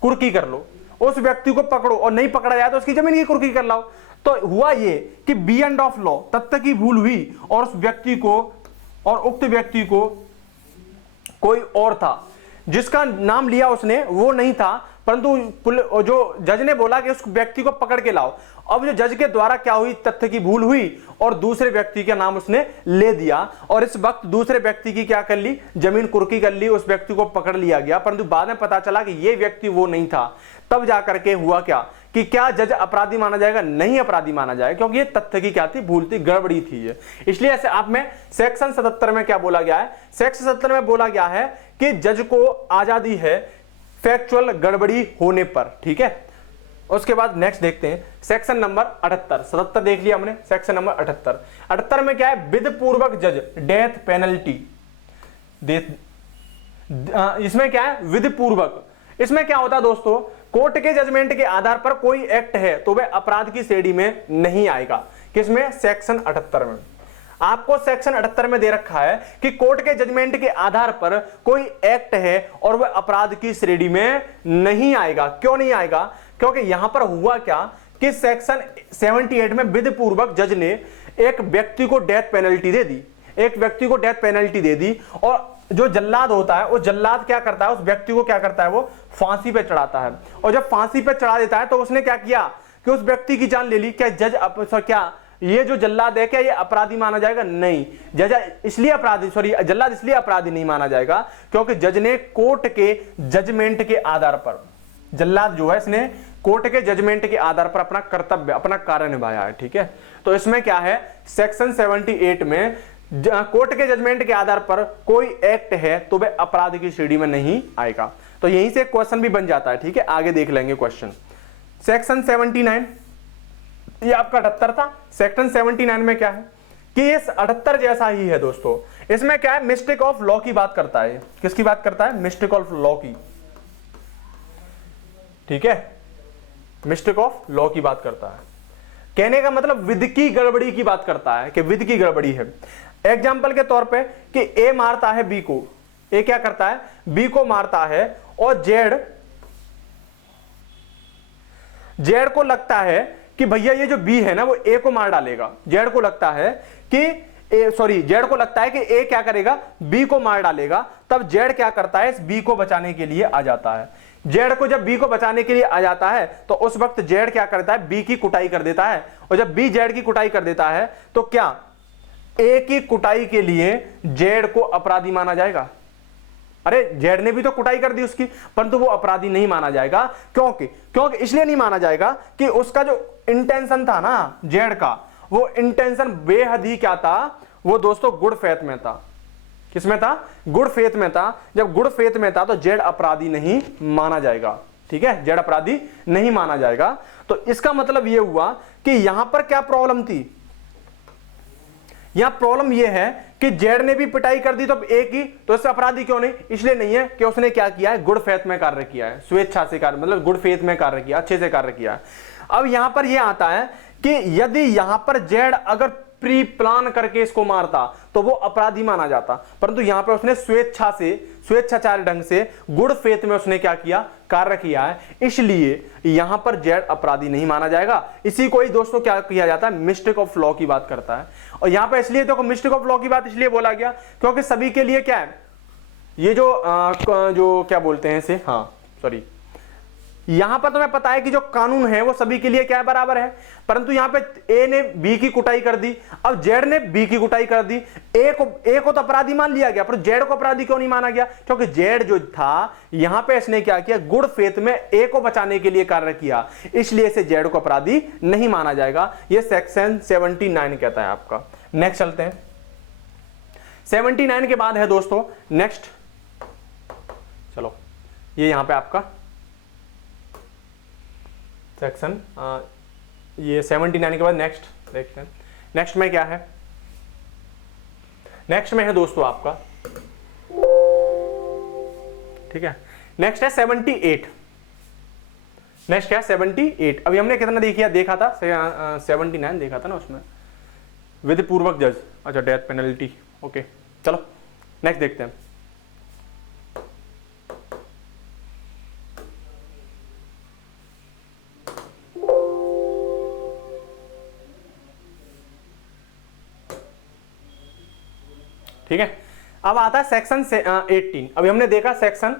कुर्की कर लो। उस व्यक्ति को पकड़ो और नहीं पकड़ा जाए तो उसकी जमीन की कुर्की कर लाओ। तो हुआ ये कि बी एंड ऑफ लॉ, तथ्य की भूल हुई और उस व्यक्ति को और उक्त व्यक्ति को कोई और था, जिसका नाम लिया उसने वो नहीं था, परंतु जो जज ने बोला कि उस व्यक्ति को पकड़ के लाओ। अब जो जज के द्वारा क्या हुई? तथ्य की भूल हुई और दूसरे व्यक्ति का नाम उसने ले दिया, और इस वक्त दूसरे व्यक्ति की क्या कर ली? जमीन कुर्की कर ली, उस व्यक्ति को पकड़ लिया गया। परंतु बाद में पता चला कि ये व्यक्ति वो नहीं था। तब जाकर के हुआ क्या कि क्या जज अपराधी माना जाएगा? नहीं अपराधी माना जाएगा, क्योंकि ये तथ्य की क्या थी? भूल थी, गड़बड़ी थी ये। इसलिए ऐसे आप में सेक्शन 77 में क्या बोला गया है? सेक्शन 77 में बोला गया है कि जज को आजादी है फैक्चुअल गड़बड़ी होने पर, ठीक है। उसके बाद नेक्स्ट देखते हैं सेक्शन नंबर 78। 77 देख लिया हमने, सेक्शन नंबर 78। 78 में क्या है? विधि पूर्वक जज डेथ पेनल्टी दे। इसमें क्या है? विधि पूर्वक। इसमें क्या होता है दोस्तों? कोर्ट के जजमेंट के आधार पर कोई एक्ट है तो वह अपराध की श्रेणी में नहीं आएगा। किसमें? सेक्शन 78 में। आपको सेक्शन 78 में दे रखा है कि कोर्ट के जजमेंट के आधार पर कोई एक्ट है और वह अपराध की श्रेणी में नहीं आएगा। क्यों नहीं आएगा? क्योंकि यहां पर हुआ क्या कि सेक्शन 78 में विधि पूर्वक जज ने एक व्यक्ति को डेथ पेनल्टी दे दी, एक व्यक्ति को डेथ पेनल्टी दे दी, और जो जल्लाद होता है, उस जल्लाद क्या करता है, उस व्यक्ति को क्या करता है, वो फांसी पे चढ़ाता है। और जब फांसी पे चढ़ा देता है तो उसने क्या किया कि उस व्यक्ति की जान ले ली। क्या जज क्या ये जो जल्लाद है क्या ये अपराधी माना जाएगा? नहीं, जज इसलिए अपराधी, सॉरी जल्लाद इसलिए अपराधी नहीं माना जाएगा क्योंकि जज ने कोर्ट के जजमेंट के आधार पर, जल्लाद जो है इसने कोर्ट के जजमेंट के आधार पर अपना कर्तव्य, अपना कार्य निभाया है। ठीक है, तो इसमें क्या है, सेक्शन 78 में कोर्ट के जजमेंट के आधार पर कोई एक्ट है तो वह अपराध की श्रेणी में नहीं आएगा। तो यहीं से क्वेश्चन भी बन जाता है। ठीक है, आगे देख लेंगे क्वेश्चन। सेक्शन 79 ये आपका 78 था। सेक्शन 79 में क्या है कि ये 78 जैसा ही है दोस्तों। इसमें क्या है, मिस्टेक ऑफ लॉ की बात करता है। किसकी बात करता है? मिस्टेक ऑफ लॉ की। ठीक है, मिस्टेक ऑफ लॉ की बात करता है। कहने का मतलब विधि की गड़बड़ी की बात करता है कि विधि की गड़बड़ी है। एग्जाम्पल के तौर पे कि ए मारता है बी को, ए क्या करता है, बी को मारता है, और जेड को लगता है कि भैया ये जो बी है ना वो ए को मार डालेगा। जेड को लगता है कि जेड को लगता है कि ए क्या करेगा, बी को मार डालेगा। तब जेड क्या करता है, इस बी को बचाने के लिए आ जाता है। जेड को जब बी को बचाने के लिए आ जाता है तो उस वक्त जेड क्या करता है, बी की कुटाई कर देता है। और जब बी जेड की कुटाई कर देता है तो क्या ए की कुटाई के लिए जेड को अपराधी माना जाएगा? अरे जेड ने भी तो कुटाई कर दी उसकी, परंतु वो अपराधी नहीं माना जाएगा। क्योंकि इसलिए नहीं माना जाएगा कि उसका जो इंटेंशन था ना जेड का, वो इंटेंशन बेहद ही क्या था, वो दोस्तों गुड फेथ में था। किसमें था? गुड फेथ में था। जब गुड फेथ में था तो जेड अपराधी नहीं माना जाएगा। ठीक है, जेड अपराधी नहीं माना जाएगा। तो इसका मतलब यह हुआ कि यहां पर क्या प्रॉब्लम थी, यहां प्रॉब्लम यह है कि जेड ने भी पिटाई कर दी तो ए की, तो इससे अपराधी क्यों नहीं? इसलिए नहीं है कि उसने क्या किया है, गुड फेथ में कार्य किया है, स्वेच्छा से कार्य, मतलब गुड फेथ में कार्य किया, अच्छे से कार्य किया है। अब यहां पर यह आता है कि यदि यहां पर जेड अगर प्री प्लान करके इसको मारता तो वो अपराधी माना जाता, परंतु यहां पर उसने स्वेच्छा से, स्वेच्छाचारी ढंग से, गुड फेथ में उसने क्या किया, कार्य किया है, इसलिए यहां पर जेड अपराधी नहीं माना जाएगा। इसी को ही दोस्तों क्या किया जाता है, मिस्टेक ऑफ लॉ की बात करता है। और यहां पर इसलिए देखो मिस्टेक ऑफ लॉ की बात इसलिए बोला गया क्योंकि सभी के लिए क्या है, ये जो क्या बोलते हैं इसे, हाँ सॉरी, यहां पर तुम्हें पता है कि जो कानून है वो सभी के लिए क्या है, बराबर है। परंतु यहां पे ए ने बी की कुटाई कर दी, अब जेड ने बी की कुटाई कर दी। ए को तो अपराधी मान लिया गया, पर जेड को अपराधी क्यों नहीं माना गया? क्योंकि जेड जो था यहां पे इसने क्या किया, गुड फेथ में ए को बचाने के लिए कार्य किया, इसलिए इसे जेड को अपराधी नहीं माना जाएगा। यह सेक्शन 79 कहता है आपका। नेक्स्ट चलते हैं। 79 के बाद है दोस्तों नेक्स्ट, चलो ये यहां पे आपका सेक्शन, ये 79 के बाद नेक्स्ट देखते हैं। नेक्स्ट में क्या है, नेक्स्ट में है दोस्तों आपका, ठीक है, नेक्स्ट है 78। नेक्स्ट क्या है, 78। अभी हमने कितना देखा था, 79 देखा था ना उसमें, विधि पूर्वक जज, अच्छा डेथ पेनल्टी, ओके। चलो नेक्स्ट देखते हैं। ठीक है, अब आता है सेक्शन 18। अभी हमने देखा सेक्शन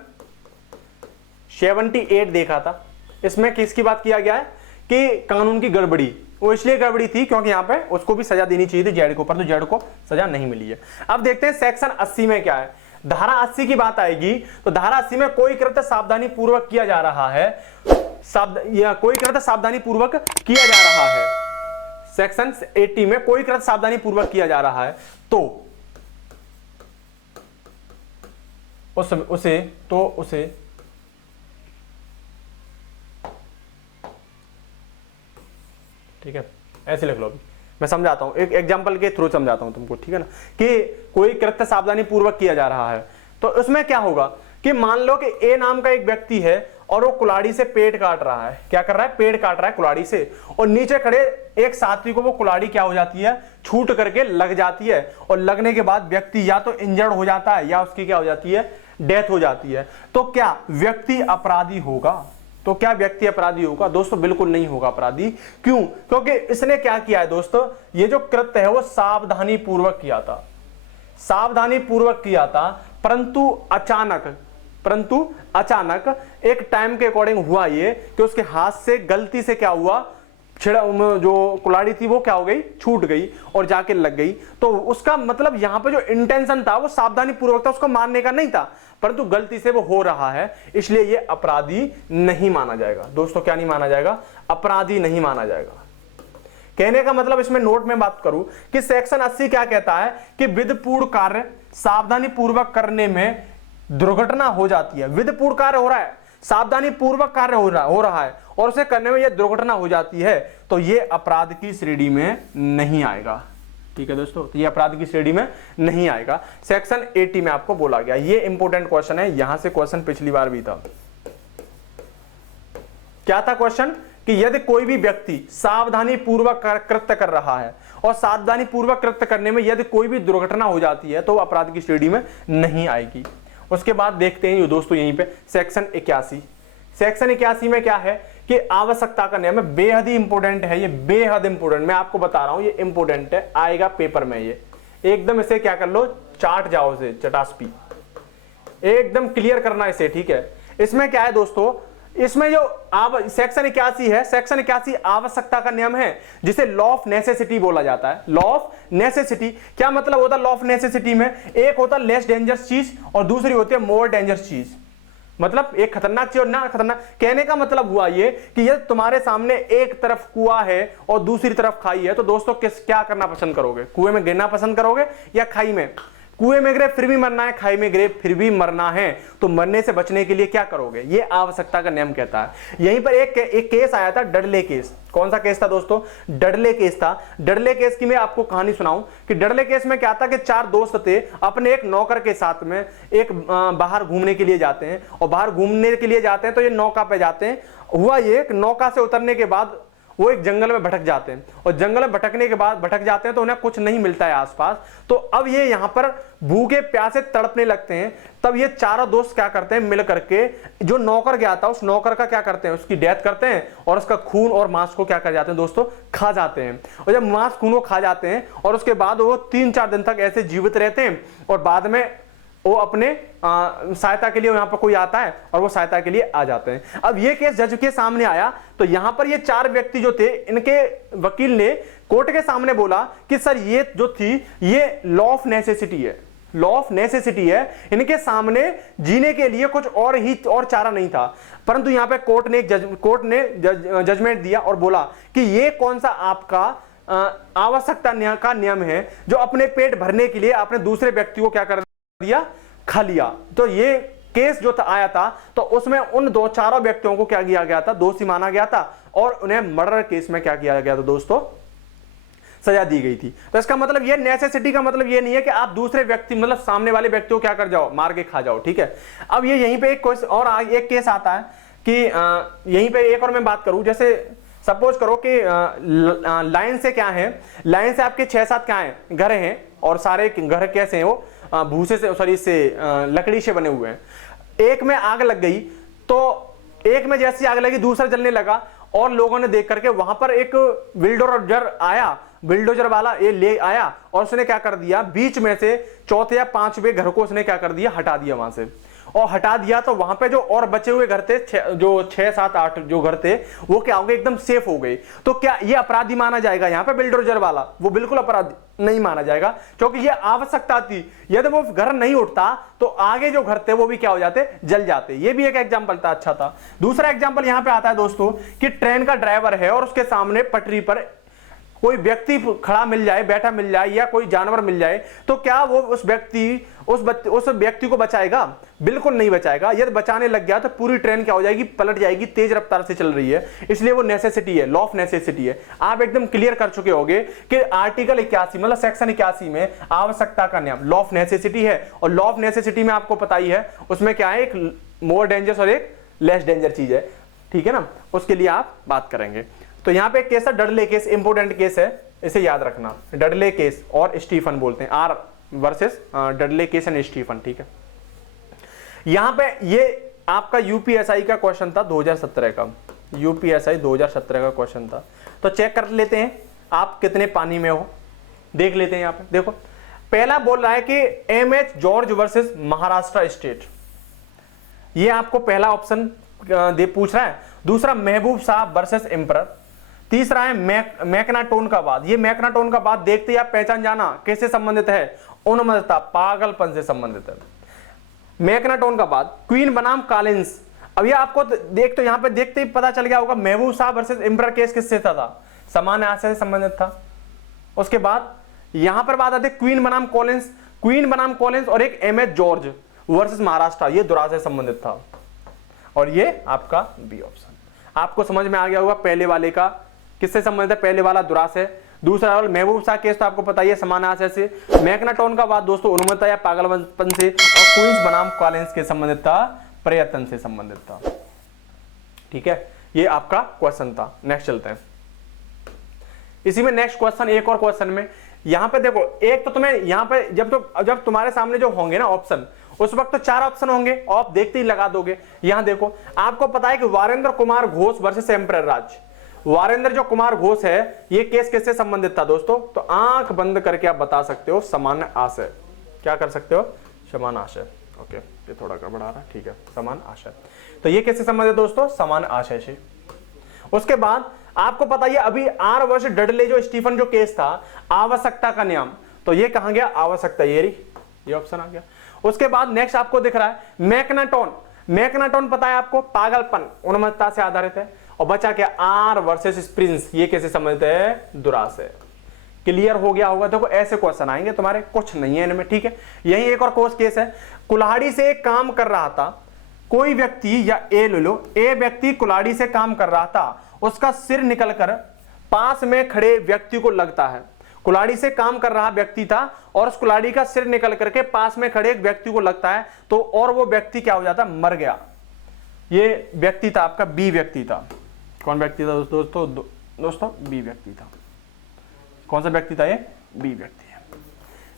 78 देखा था। इसमें किसकी बात किया गया है कि कानून की गड़बड़ी, वो इसलिए गड़बड़ी थी क्योंकि यहां पे उसको भी सजा देनी चाहिए थी जेड को, पर तो जेड को सजा नहीं मिली है। अब देखते हैं सेक्शन 80 में क्या है। धारा 80 की बात आएगी तो धारा 80 में कोई कृत्य सावधानी पूर्वक किया जा रहा है, कोई कृत्य सावधानी पूर्वक किया जा रहा है। सेक्शन 80 में कोई कृत्य सावधानी पूर्वक किया जा रहा है तो उसे ठीक है, ऐसे लिख लो। अभी मैं समझाता हूं, एक एग्जांपल के थ्रू समझाता हूं तुमको, ठीक है ना, कि कोई कृत्य सावधानी पूर्वक किया जा रहा है तो उसमें क्या होगा कि मान लो कि ए नाम का एक व्यक्ति है और वो कुल्हाड़ी से पेड़ काट रहा है। क्या कर रहा है, पेड़ काट रहा है कुल्हाड़ी से, और नीचे खड़े एक साथी को वो कुल्हाड़ी क्या हो जाती है, छूट करके लग जाती है, और लगने के बाद व्यक्ति या तो इंजर्ड हो जाता है या उसकी क्या हो जाती है, डेथ हो जाती है। तो क्या व्यक्ति अपराधी होगा? तो क्या व्यक्ति अपराधी होगा? दोस्तों बिल्कुल नहीं होगा अपराधी। क्यों? क्योंकि इसने क्या किया है दोस्तों, ये जो कृत्य है वो सावधानी पूर्वक किया था, सावधानी पूर्वक किया था, परंतु अचानक एक टाइम के अकॉर्डिंग हुआ ये कि उसके हाथ से गलती से क्या हुआ, जो कुल्हाड़ी थी वो क्या हो गई, छूट गई और जाके लग गई। तो उसका मतलब यहां पे जो इंटेंशन था वो सावधानी पूर्वक था, उसको मारने का नहीं था, परंतु गलती से वो हो रहा है, इसलिए ये अपराधी नहीं माना जाएगा। दोस्तों क्या नहीं माना जाएगा, अपराधी नहीं माना जाएगा। कहने का मतलब इसमें नोट में बात करूं कि सेक्शन 80 क्या कहता है कि विधिपूर्ण कार्य सावधानी पूर्वक करने में दुर्घटना हो जाती है। विधिपूर्ण कार्य हो रहा है, सावधानी पूर्वक कार्य हो रहा है और उसे करने में यह दुर्घटना हो जाती है, तो यह अपराध की श्रेणी में नहीं आएगा। ठीक है दोस्तों, तो ये अपराध की श्रेणी में नहीं आएगा। सेक्शन 80 में आपको बोला गया, ये इंपॉर्टेंट क्वेश्चन है, यहां से क्वेश्चन पिछली बार भी था। क्या था क्वेश्चन कि यदि कोई भी व्यक्ति सावधानी पूर्वक कृत्य कर रहा है और सावधानी पूर्वक कृत्य करने में यदि कोई भी दुर्घटना हो जाती है तो अपराध की श्रेणी में नहीं आएगी। उसके बाद देखते हैं दोस्तों यहीं पे सेक्शन 81। सेक्शन 81 में क्या है कि आवश्यकता का नियम है, बेहद ही इंपॉर्टेंट है ये, बेहद इंपॉर्टेंट, मैं आपको बता रहा हूं ये इंपॉर्टेंट है, आएगा पेपर में ये, एकदम इसे क्या कर लो, चाट जाओ इसे चटास्पी, एकदम क्लियर करना इसे। ठीक है, इसमें क्या है दोस्तों, इसमें जो सेक्शन 81 है, सेक्शन 81 आवश्यकता का नियम है जिसे लॉ ऑफ नेसेसिटी बोला जाता है। लॉ ऑफ नेसेसिटी क्या मतलब होता है लॉ ऑफ नेसेसिटी में, एक होता है लेस डेंजरस चीज और दूसरी होती है मोर डेंजरस चीज, मतलब एक खतरनाक चीज और ना खतरनाक। कहने का मतलब हुआ ये कि यदि तुम्हारे सामने एक तरफ कुआं है और दूसरी तरफ खाई है, तो दोस्तों क्या करना पसंद करोगे, कुएं में गिरना पसंद करोगे या खाई में? कुएं में गिरे फिर भी मरना है, खाई में गिरे फिर भी मरना है, तो मरने से बचने के लिए क्या करोगे, ये आवश्यकता का नियम कहता है। यहीं पर एक केस आया था, डडले केस। कौन सा केस था दोस्तों, डडले केस था। डडले केस की मैं आपको कहानी सुनाऊं कि डडले केस में क्या था कि 4 दोस्त थे, अपने एक नौकर के साथ में एक बाहर घूमने के लिए जाते हैं, और बाहर घूमने के लिए जाते हैं तो ये नौका पे जाते हैं। हुआ ये नौका से उतरने के बाद वो एक जंगल में भटक जाते हैं, और जंगल में भटकने के बाद भटक जाते हैं तो उन्हें कुछ नहीं मिलता है आसपास। तो अब ये यहाँ पर भूखे प्यासे तड़पने लगते हैं। तब ये चारों दोस्त क्या करते हैं, मिल करके जो नौकर गया था उस नौकर का क्या करते हैं, उसकी डेथ करते हैं और उसका खून और मांस को क्या कर जाते हैं दोस्तों, खा जाते हैं। और जब मांस खून को खा जाते हैं और उसके बाद वो 3-4 दिन तक ऐसे जीवित रहते हैं, और बाद में वो अपने सहायता के लिए यहाँ पर कोई आता है और वो सहायता के लिए आ जाते हैं। अब ये केस जज के सामने आया, तो यहाँ पर ये 4 व्यक्ति जो थे, इनके वकील ने कोर्ट के सामने बोला कि सर ये जो थी ये लॉ ऑफ नेसेसिटी है, लॉ ऑफ नेसेसिटी है, इनके सामने जीने के लिए कुछ और चारा नहीं था। परंतु यहाँ पे कोर्ट ने जजमेंट दिया और बोला कि ये कौन सा आपका आवश्यकता का नियम है जो अपने पेट भरने के लिए आपने दूसरे व्यक्ति को क्या कर दिया, खा लिया। तो ये केस जो आया था तो उसमें उन 2-4 व्यक्तियों को क्या किया गया था, दोषी माना गया था और उन्हें मर्डर केस में क्या किया गया था दोस्तों, सजा दी गई थी। तो इसका मतलब ये नेसेसिटी का मतलब ये नहीं है कि आप दूसरे व्यक्ति मतलब सामने वाले व्यक्ति को क्या कर जाओ, मार के खा जाओ। ठीक है, अब ये यहीं पे एक केस आता है कि यहीं पे एक और मैं बात करूं, जैसे सपोज करो कि लाइन से क्या है, लाइन से आपके 6-7 क्या है घर हैं, और सारे घर कैसे हैं, वो भूसे से सॉरी से लकड़ी से बने हुए हैं। एक में आग लग गई, तो एक में जैसी आग लगी दूसरा जलने लगा, और लोगों ने देख करके वहां पर एक बिल्डोजर आया, बिल्डोजर वाला ये ले आया और उसने क्या कर दिया, बीच में से 4th या 5वें घर को उसने क्या कर दिया, हटा दिया वहां से। और हटा दिया तो वहां पे जो और बचे हुए घर थे, जो 6-7-8 जो घर थे, वो क्या हो गए, एकदम सेफ हो गए। तो क्या ये अपराधी माना जाएगा यहाँ पे बिल्डोजर वाला? वो बिल्कुल अपराधी नहीं माना जाएगा, क्योंकि ये आवश्यकता थी। यदि वो घर नहीं उठता तो आगे जो घर थे वो भी क्या हो जाते, जल जाते। ये भी एक एग्जाम्पल था, अच्छा था। दूसरा एग्जाम्पल यहाँ पे आता है दोस्तों कि ट्रेन का ड्राइवर है और उसके सामने पटरी पर कोई व्यक्ति खड़ा मिल जाए, बैठा मिल जाए, या कोई जानवर मिल जाए, तो क्या वो उस व्यक्ति को बचाएगा? बिल्कुल नहीं बचाएगा। यदि बचाने लग गया तो पूरी ट्रेन क्या हो जाएगी, पलट जाएगी, तेज रफ्तार से चल रही है। इसलिए वो नेसेसिटी है, लॉ ऑफ नेसेसिटी है। आप एकदम क्लियर कर चुके होंगे कि आर्टिकल 81 मतलब सेक्शन 81 में आवश्यकता का नियम लॉ ऑफ नेसेसिटी है, और लॉ ऑफ नेसेसिटी में आपको पता ही है उसमें क्या है, एक मोर डेंजरस और एक लेस डेंजर चीज है। ठीक है ना, उसके लिए आप बात करेंगे। तो यहां पे एक केस है डडले केस, इंपोर्टेंट केस है, इसे याद रखना। डडले केस और स्टीफन बोलते हैं, R versus Dudley case and Stephen. ठीक है, यहां पे ये आपका यूपीएसआई का क्वेश्चन था 2017 का, यूपीएसआई 2017 का क्वेश्चन था। तो चेक कर लेते हैं आप कितने पानी में हो, देख लेते हैं। यहां पे देखो, पहला बोल रहा है कि MH George versus Maharashtra state, ये आपको पहला ऑप्शन दे पूछ रहा है। दूसरा महबूब साहब वर्सेस एम्परर। तीसरा है मैकनाटोन का वाद। ये मैकनाटोन का वाद देखते ही आप पहचान जाना कैसे संबंधित है, उन्मत्तता, पागलपन से संबंधित है। मैकनाटोन का वाद, क्वीन बनाम कॉलिंस। अब ये आपको देख तो यहां पे देखते ही पता चल गया होगा महबूब साहब वर्सेस एम्परर केस किससे था, सामान्य आशय से संबंधित था। उसके बाद यहां पर बात आती है क्वीन बनाम कॉलिंस, क्वीन बनाम कॉलिंस और एक एमएच जॉर्ज वर्सेस महाराष्ट्र, ये दुरासे से संबंधित था। और ये आपका बी ऑप्शन आपको समझ में आ गया होगा। पहले वाले का किससे संबंधित है, पहले वाला दुरास है। दूसरा वाला महबूब शाह केस तो आपको पता ही है, समान आशय से। मैकनाटोन का बात दोस्तों उन्मत्तता या पागलपन से, और क्वींस बनाम कॉलिंस के संबंधित था, प्रयत्न से संबंधित था। ठीक है, ये आपका क्वेश्चन था। नेक्स्ट चलते हैं। इसी में नेक्स्ट क्वेश्चन, एक और क्वेश्चन में यहां पे देखो, एक तो तुम्हें यहां पे जब तुम्हारे सामने जो होंगे ना ऑप्शन, उस वक्त तो 4 ऑप्शन होंगे और आप देखते ही लगा दोगे। यहां देखो, आपको पता है कि वारेंद्र कुमार घोष वर्सेस एम्परर राज। वारेंद्र जो कुमार घोष है, ये केस किससे संबंधित था दोस्तों, तो आंख बंद करके आप बता सकते हो, समान आशय। क्या कर सकते हो, समान आशय। ओके, ये थोड़ा गड़बड़ा रहा है, ठीक है, समान आशय। तो ये किससे संबंधित दोस्तों, समान आशय से। उसके बाद आपको पता है अभी आर वर्सेस डडले जो स्टीफन जो केस था, आवश्यकता का नियम, तो ये कहां गया, आवश्यकता, ये ऑप्शन आ गया। उसके बाद नेक्स्ट आपको दिख रहा है मैकनाटोन। मैकनाटोन पता है आपको, पागलपन, उन्मत्तता से आधारित है। और बचा क्या, आर वर्सेस स्प्रिंस, ये कैसे संबंधित है, दुरास है। क्लियर हो गया होगा। देखो ऐसे क्वेश्चन आएंगे तुम्हारे, कुछ नहीं है इनमें। ठीक है, यही एक और कोर्स केस है। कुल्हाड़ी से एक काम कर रहा था कोई व्यक्ति, या ए ले लो, ए व्यक्ति कुल्हाड़ी से काम कर रहा था, उसका सिर निकलकर पास में खड़े व्यक्ति को लगता है। कुल्हाड़ी से काम कर रहा व्यक्ति था और उस कुल्हाड़ी का सिर निकल करके पास में खड़े एक व्यक्ति को लगता है, तो और वो व्यक्ति क्या हो जाता, मर गया। ये व्यक्ति था आपका, बी व्यक्ति था। कौन व्यक्ति था दोस्तों, बी व्यक्ति था। कौन सा व्यक्ति था, ये बी व्यक्ति है।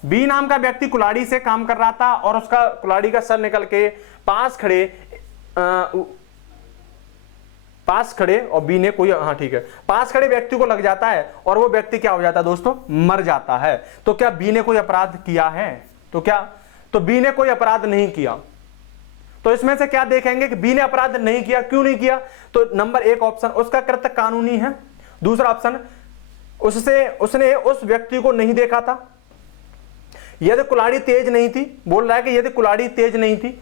बी नाम का व्यक्ति कुल्हाड़ी से काम कर रहा था और उसका कुल्हाड़ी का सर निकल के पास खड़े और बी ने कोई, हाँ ठीक है, पास खड़े व्यक्ति को लग जाता है और वो व्यक्ति क्या हो जाता है दोस्तों, मर जाता है। तो क्या बी ने कोई अपराध किया है, तो बी ने कोई अपराध नहीं किया। तो इसमें से क्या देखेंगे कि बी ने अपराध नहीं किया, क्यों नहीं किया, तो नंबर 1 ऑप्शन, उसका कृत्य कानूनी है। दूसरा ऑप्शन, उसने उस व्यक्ति को नहीं देखा था। यदि कुल्हाड़ी तेज नहीं थी, बोल रहा है कि यदि कुल्हाड़ी तेज नहीं थी।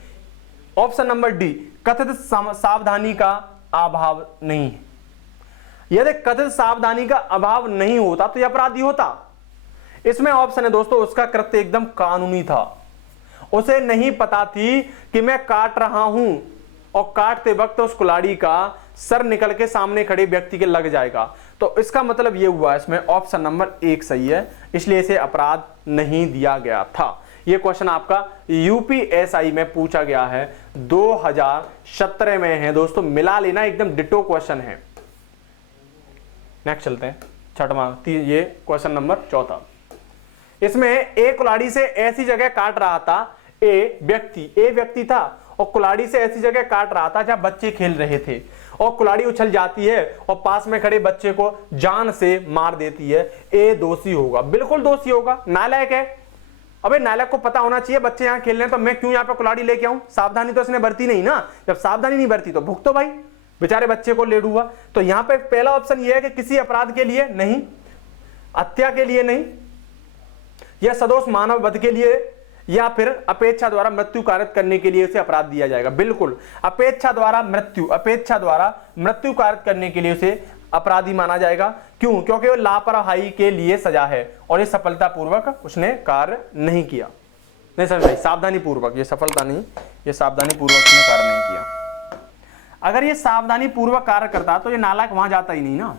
ऑप्शन नंबर डी, कथित सावधानी का अभाव नहीं। यदि कथित सावधानी का अभाव नहीं होता तो यह अपराधी होता। इसमें ऑप्शन है दोस्तों, उसका कृत्य एकदम कानूनी था। उसे नहीं पता थी कि मैं काट रहा हूं और काटते वक्त उस कुल्हाड़ी का सर निकल के सामने खड़े व्यक्ति के लग जाएगा। तो इसका मतलब यह हुआ, इसमें ऑप्शन नंबर 1 सही है, इसलिए इसे अपराध नहीं दिया गया था। यह क्वेश्चन आपका यूपीएसआई में पूछा गया है, 2017 में है दोस्तों, मिला लेना, एकदम डिटो क्वेश्चन है। नेक्स्ट चलते हैं, छठवां, ये क्वेश्चन नंबर 4। इसमें ए कुल्हाड़ी से ऐसी जगह काट रहा था, ए व्यक्ति था और कुल्हाड़ी से ऐसी जगह काट रहा था जहां बच्चे खेल रहे थे, और कुल्हाड़ी उछल जाती है और पास में खड़े बच्चे को जान से मार देती है। ए दोषी होगा, बिल्कुल दोषी होगा, नालायक है। अबे नालायक को पता होना चाहिए बच्चे यहां खेल रहे हैं, तो मैं क्यों यहां पे कुल्हाड़ी लेके आऊं, सावधानी तो इसने बरती नहीं ना। जब सावधानी नहीं बरती तो भुगतो भाई, बेचारे बच्चे को ले डूबा। तो यहां पे पहला ऑप्शन ये है कि किसी अपराध के लिए नहीं, हत्या के लिए नहीं, या सदोष मानव वध के लिए, या फिर अपेक्षा द्वारा मृत्यु कारित करने के लिए उसे अपराध दिया जाएगा। बिल्कुल अपेक्षा द्वारा मृत्यु कारित करने के लिए उसे अपराधी माना जाएगा। क्यों, क्योंकि वो लापरवाही के लिए सजा है और ये सफलतापूर्वक उसने कार्य नहीं किया। नहीं समझ भाई, सावधानी पूर्वक, ये सफलता नहीं, ये सावधानी पूर्वक उसने कार्य नहीं किया। अगर ये सावधानी पूर्वक कार्य करता तो ये नालायक वहां जाता ही नहीं ना।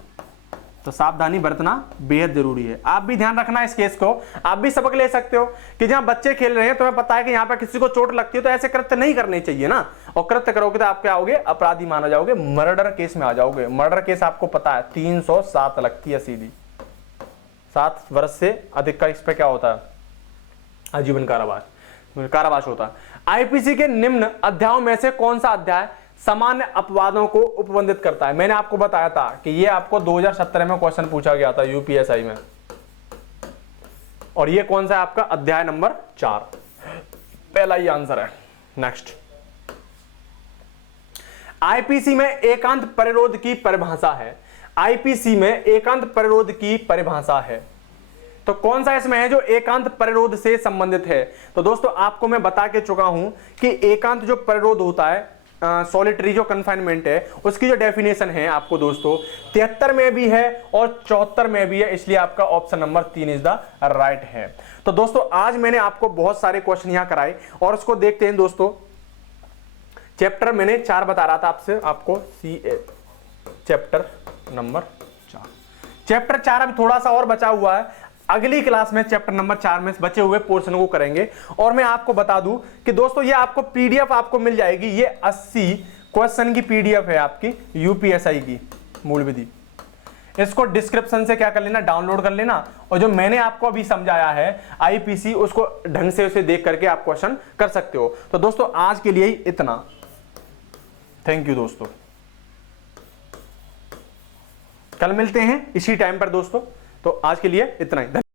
तो सावधानी बरतना बेहद जरूरी है। आप भी ध्यान रखना इस केस को, आप भी सबक ले सकते हो कि जहां बच्चे खेल रहे हैं, तुम्हें पता है कि यहां पर किसी को चोट लगती है, तो ऐसे कृत्य नहीं करने चाहिए ना। और कृत्य करोगे तो आप क्या होगे, अपराधी माना जाओगे, मर्डर केस में आ जाओगे। मर्डर केस आपको पता है 307 लगती है सीधी, 7 वर्ष से अधिक का इस पे क्या होता है, आजीवन कारावास होता है। आईपीसी के निम्न अध्यायों में से कौन सा अध्याय सामान्य अपवादों को उपबंधित करता है। मैंने आपको बताया था कि ये आपको 2017 में क्वेश्चन पूछा गया था यूपीएसआई में। और ये कौन सा है आपका अध्याय नंबर 4, पहला ही आंसर है। नेक्स्ट, आईपीसी में एकांत परिरोध की परिभाषा है। आईपीसी में एकांत परिरोध की परिभाषा है, तो कौन सा इसमें है जो एकांत परिरोध से संबंधित है? तो दोस्तों आपको मैं बता के चुका हूं कि एकांत जो परिरोध होता है, सॉलिटरी जो कन्फाइनमेंट है, उसकी जो डेफिनेशन है आपको दोस्तों 73 में भी है और 74 में भी है, इसलिए आपका option number 3 is the right है। तो दोस्तों आज मैंने आपको बहुत सारे क्वेश्चन यहां कराए और उसको देखते हैं दोस्तों। चैप्टर मैंने 4 बता रहा था आपसे, आपको चैप्टर नंबर 4, चैप्टर 4 अभी थोड़ा सा और बचा हुआ है। अगली क्लास में चैप्टर नंबर 4 में बचे हुए पोर्शन को करेंगे। और मैं आपको बता दूं कि दोस्तों ये आपको पीडीएफ आपको मिल जाएगी, ये 80 क्वेश्चन की पीडीएफ है आपकी यूपीएसआई की मूल विधि। इसको डिस्क्रिप्शन से क्या कर लेना, डाउनलोड कर लेना, और जो मैंने आपको अभी समझाया है आईपीसी, उसको ढंग से उसे देख करके आप क्वेश्चन कर सकते हो। तो दोस्तों आज के लिए ही इतना, थैंक यू दोस्तों। कल मिलते हैं इसी टाइम पर दोस्तों, तो आज के लिए इतना ही।